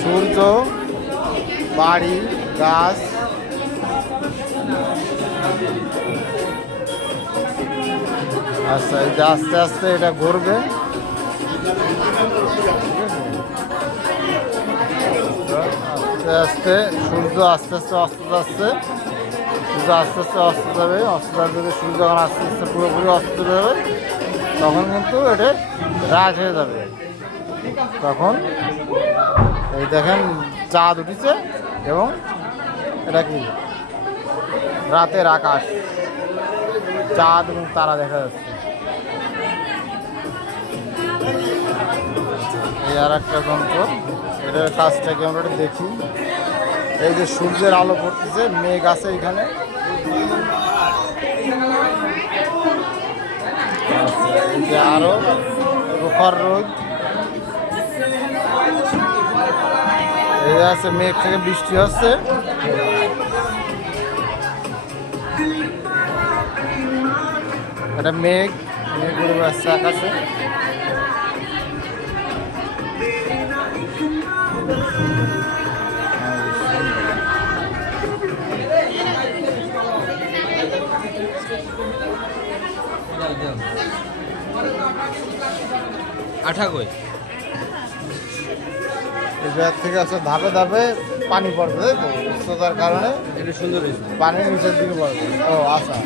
সূর্য, বাড়ি, গাছ, আচ্ছা এই যে আস্তে আস্তে এটা ঘুরবে। আস্তে আস্তে সূর্য আস্তে আস্তে অস্ত যাচ্ছে, সূর্য আস্তে আস্তে অস্ত যাবে। অস্ত যাবে সূর্য যখন আস্তে আস্তে পুরোপুরি অস্ত যাবে তখন কিন্তু এটা রাত হয়ে যাবে। তখন এই দেখেন চাঁদ উঠেছে এবং এটা কি রাতের আকাশ, চাঁদ এবং তারা দেখা যাচ্ছে। এই আর একটা যন্ত্র, এটার কাজটাকে আমরা দেখি। এই যে সূর্যের আলো পড়তেছে, মেঘ আছে এখানে। এই যে আরো রোখার রোদ, এই আছে মেঘ থেকে বৃষ্টি হচ্ছে। এটা মেঘ ঘুরে বেড়াচ্ছে আকাশে। আঠা কই এবার থেকে আছে ধাপে ধাপে পানি পড়বে, তাই তো উচ্চতার কারণে এটা সুন্দর হয়েছে। পানির নিচের দিকে পড়বে। ও আচ্ছা,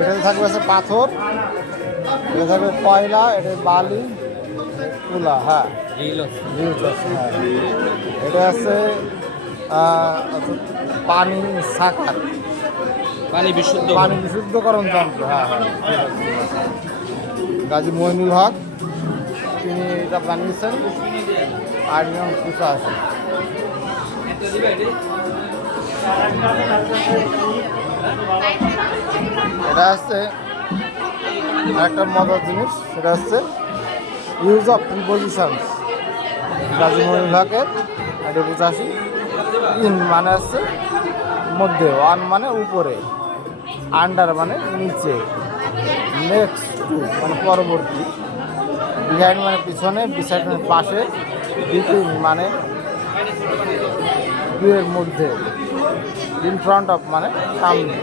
এটাতে থাকবে আছে পাথর, এটা থাকবে কয়লা, এটা বালি, তুলা। হ্যাঁ হ্যাঁ, এটা আছে পানি সাকার, পানি বিশুদ্ধ, পানি বিশুদ্ধকরণ যন্ত্র। হ্যাঁ হ্যাঁ, গাজী মইনুল হক তিনি এটা বানিয়েছেন। আর নিয়ম কিছু আছে। এটা হচ্ছে একটা মজার জিনিস, সেটা হচ্ছে use of preposition. Gazi Moinul হকের এটা 85। ইন মানে হচ্ছে মধ্যে, ওয়ান মানে উপরে, আন্ডার মানে নিচে, নেক্সট টু মানে পরবর্তী, বিহাইন্ড মানে পিছনে, বিসাইড মানে পাশে, বিটুইন মানে দুয়ের মধ্যে, ইন ফ্রন্ট অফ মানে সামনে।